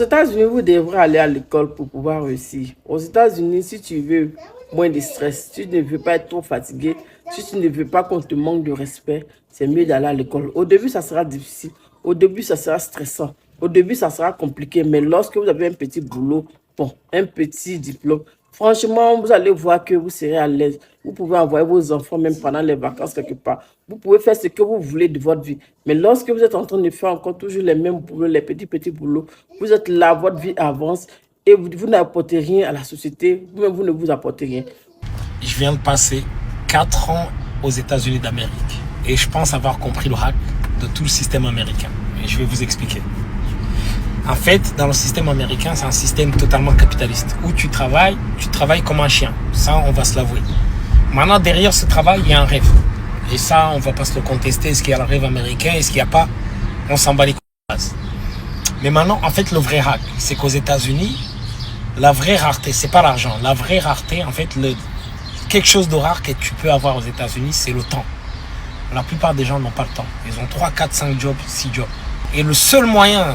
Aux États-Unis, vous devrez aller à l'école pour pouvoir réussir. Aux États-Unis, si tu veux moins de stress, si tu ne veux pas être trop fatigué, si tu ne veux pas qu'on te manque de respect, c'est mieux d'aller à l'école. Au début, ça sera difficile. Au début, ça sera stressant. Au début, ça sera compliqué. Mais lorsque vous avez un petit boulot, bon, un petit diplôme, franchement, vous allez voir que vous serez à l'aise. Vous pouvez envoyer vos enfants même pendant les vacances quelque part. Vous pouvez faire ce que vous voulez de votre vie. Mais lorsque vous êtes en train de faire encore toujours les mêmes boulots, les petits boulots, vous êtes là, votre vie avance et vous n'apportez rien à la société. Vous-même, vous ne vous apportez rien. Je viens de passer 4 ans aux États-Unis d'Amérique. Et je pense avoir compris le hack de tout le système américain. Et je vais vous expliquer. En fait, dans le système américain, c'est un système totalement capitaliste. Où tu travailles comme un chien. Ça, on va se l'avouer. Maintenant, derrière ce travail, il y a un rêve. Et ça, on ne va pas se le contester. Est-ce qu'il y a le rêve américain? Est-ce qu'il n'y a pas? On s'en bat les couilles. Mais maintenant, en fait, le vrai hack, c'est qu'aux États-Unis, la vraie rareté, c'est pas l'argent. La vraie rareté, en fait, quelque chose de rare que tu peux avoir aux États-Unis, c'est le temps. La plupart des gens n'ont pas le temps. Ils ont 3, 4, 5 jobs, 6 jobs. Et le seul moyen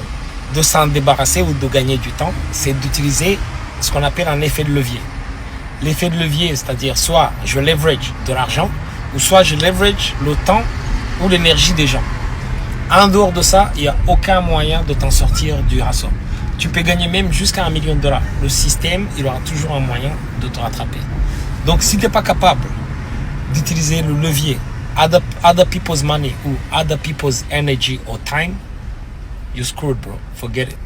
de s'en débarrasser ou de gagner du temps, c'est d'utiliser ce qu'on appelle un effet de levier. L'effet de levier, c'est-à-dire soit je leverage de l'argent, ou soit je leverage le temps ou l'énergie des gens. En dehors de ça, il n'y a aucun moyen de t'en sortir du hustle. Tu peux gagner même jusqu'à $1 million. Le système, il aura toujours un moyen de te rattraper. Donc, si tu n'es pas capable d'utiliser le levier other people's money ou other people's energy or time, you're screwed, bro. Forget it.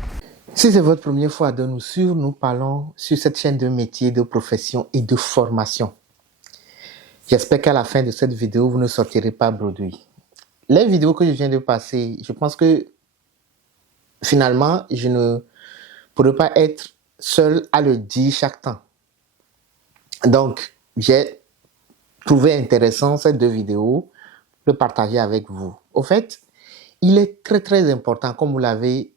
Si c'est votre première fois de nous suivre, nous parlons sur cette chaîne de métiers, de profession et de formation. J'espère qu'à la fin de cette vidéo, vous ne sortirez pas bredouille. Les vidéos que je viens de passer, je pense que finalement, je ne pourrais pas être seul à le dire chaque temps. Donc, j'ai trouvé intéressant ces 2 vidéos de partager avec vous. Au fait, il est très très important, comme vous l'avez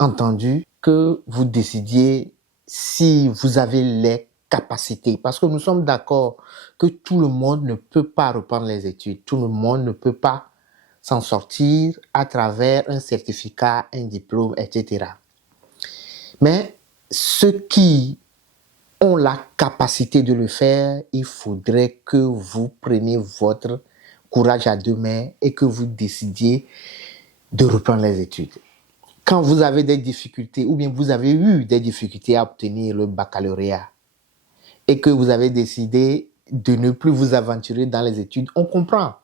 entendu, que vous décidiez si vous avez les capacités. Parce que nous sommes d'accord que tout le monde ne peut pas reprendre les études. Tout le monde ne peut pas s'en sortir à travers un certificat, un diplôme, etc. Mais ceux qui ont la capacité de le faire, il faudrait que vous preniez votre courage à 2 mains et que vous décidiez de reprendre les études. Quand vous avez des difficultés ou bien vous avez eu des difficultés à obtenir le baccalauréat et que vous avez décidé de ne plus vous aventurer dans les études, on comprend.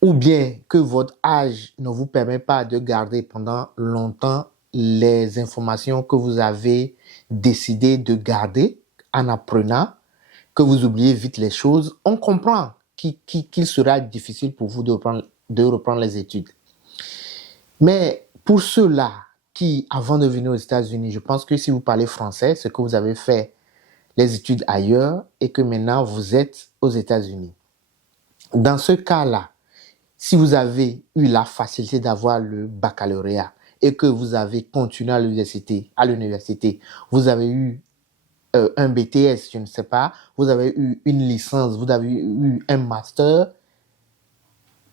Ou bien que votre âge ne vous permet pas de garder pendant longtemps les informations que vous avez décidé de garder en apprenant, que vous oubliez vite les choses, on comprend qu'il sera difficile pour vous de reprendre les études. Mais pour ceux-là qui, avant de venir aux États-Unis, je pense que si vous parlez français, c'est que vous avez fait les études ailleurs et que maintenant vous êtes aux États-Unis. Dans ce cas-là, si vous avez eu la facilité d'avoir le baccalauréat et que vous avez continué à l'université, vous avez eu un BTS, je ne sais pas, vous avez eu une licence, vous avez eu un master,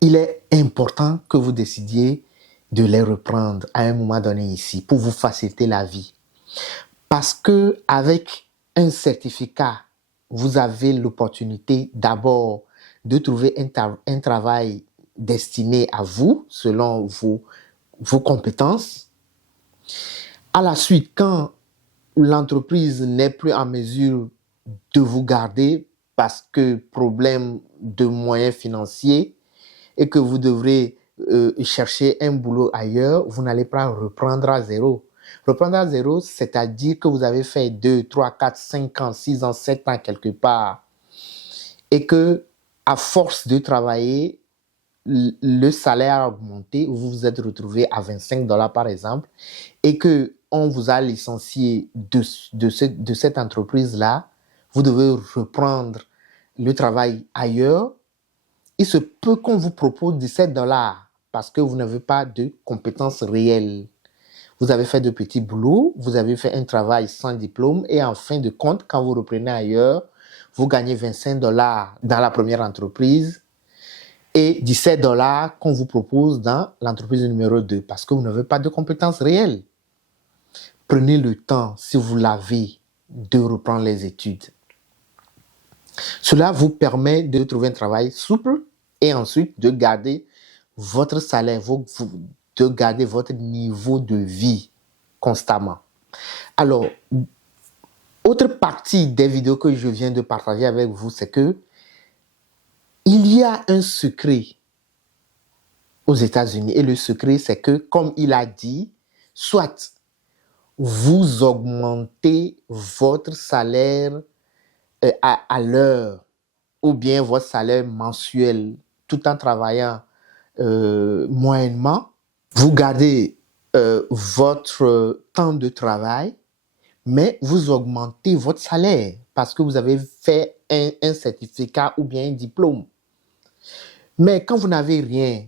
il est important que vous décidiez de les reprendre à un moment donné ici pour vous faciliter la vie. Parce que avec un certificat, vous avez l'opportunité d'abord de trouver un travail destiné à vous, selon vos compétences. À la suite, quand l'entreprise n'est plus en mesure de vous garder parce que problème de moyens financiers et que vous devrez chercher un boulot ailleurs, vous n'allez pas reprendre à zéro. Reprendre à zéro, c'est-à-dire que vous avez fait 2, 3, 4, 5 ans, 6 ans, 7 ans quelque part et que à force de travailler, le salaire a augmenté, vous vous êtes retrouvé à $25 par exemple et que on vous a licencié de cette entreprise-là, vous devez reprendre le travail ailleurs. Il se peut qu'on vous propose $17 parce que vous n'avez pas de compétences réelles. Vous avez fait de petits boulots, vous avez fait un travail sans diplôme et en fin de compte, quand vous reprenez ailleurs, vous gagnez $25 dans la première entreprise et $17 qu'on vous propose dans l'entreprise numéro 2 parce que vous n'avez pas de compétences réelles. prenez le temps, si vous l'avez, de reprendre les études. Cela vous permet de trouver un travail souple et ensuite de garder votre salaire, de garder votre niveau de vie constamment. Alors, autre partie des vidéos que je viens de partager avec vous, c'est que il y a un secret aux États-Unis. Et le secret, c'est que, comme il a dit, soit vous augmentez votre salaire à l'heure ou bien votre salaire mensuel tout en travaillant moyennement. Vous gardez votre temps de travail, mais vous augmentez votre salaire parce que vous avez fait un certificat ou bien un diplôme. Mais quand vous n'avez rien,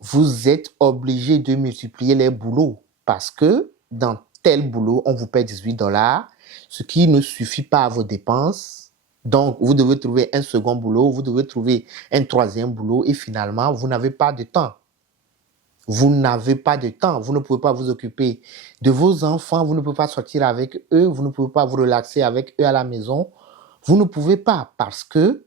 vous êtes obligé de multiplier les boulots parce que dans tel boulot, on vous paie $18, ce qui ne suffit pas à vos dépenses. Donc, vous devez trouver un second boulot, vous devez trouver un troisième boulot et finalement, vous n'avez pas de temps. Vous n'avez pas de temps, vous ne pouvez pas vous occuper de vos enfants, vous ne pouvez pas sortir avec eux, vous ne pouvez pas vous relaxer avec eux à la maison. Vous ne pouvez pas parce que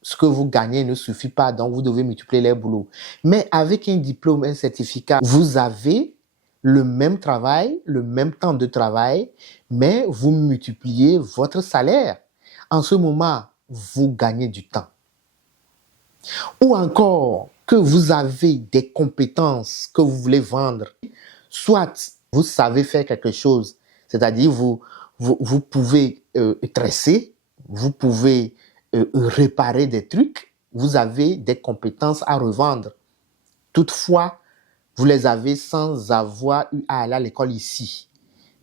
ce que vous gagnez ne suffit pas, donc vous devez multiplier les boulots. Mais avec un diplôme, un certificat, vous avez le même travail, le même temps de travail, mais vous multipliez votre salaire. En ce moment, vous gagnez du temps. Ou encore que vous avez des compétences que vous voulez vendre, soit vous savez faire quelque chose, c'est-à-dire vous pouvez tresser, vous pouvez réparer des trucs, vous avez des compétences à revendre. Toutefois, vous les avez sans avoir eu à aller à l'école ici.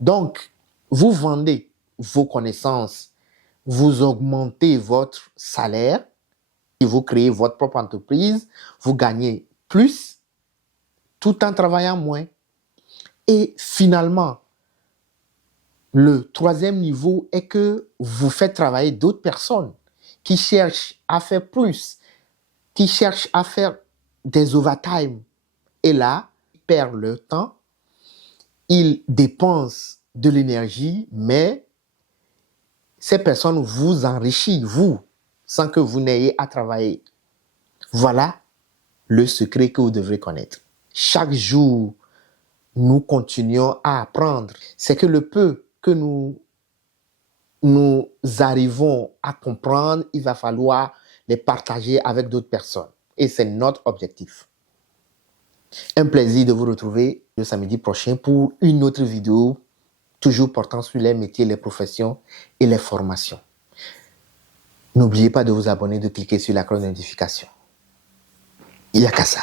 Donc, vous vendez vos connaissances, vous augmentez votre salaire, et vous créez votre propre entreprise, vous gagnez plus tout en travaillant moins. Et finalement, le troisième niveau est que vous faites travailler d'autres personnes qui cherchent à faire plus, qui cherchent à faire des overtime. Et là, ils perdent leur temps, ils dépensent de l'énergie, mais ces personnes vous enrichissent, vous, sans que vous n'ayez à travailler. Voilà le secret que vous devrez connaître. Chaque jour, nous continuons à apprendre. C'est que le peu que nous arrivons à comprendre, il va falloir les partager avec d'autres personnes. Et c'est notre objectif. Un plaisir de vous retrouver le samedi prochain pour une autre vidéo, toujours portant sur les métiers, les professions et les formations. N'oubliez pas de vous abonner, de cliquer sur la cloche de notification. Il n'y a qu'à ça.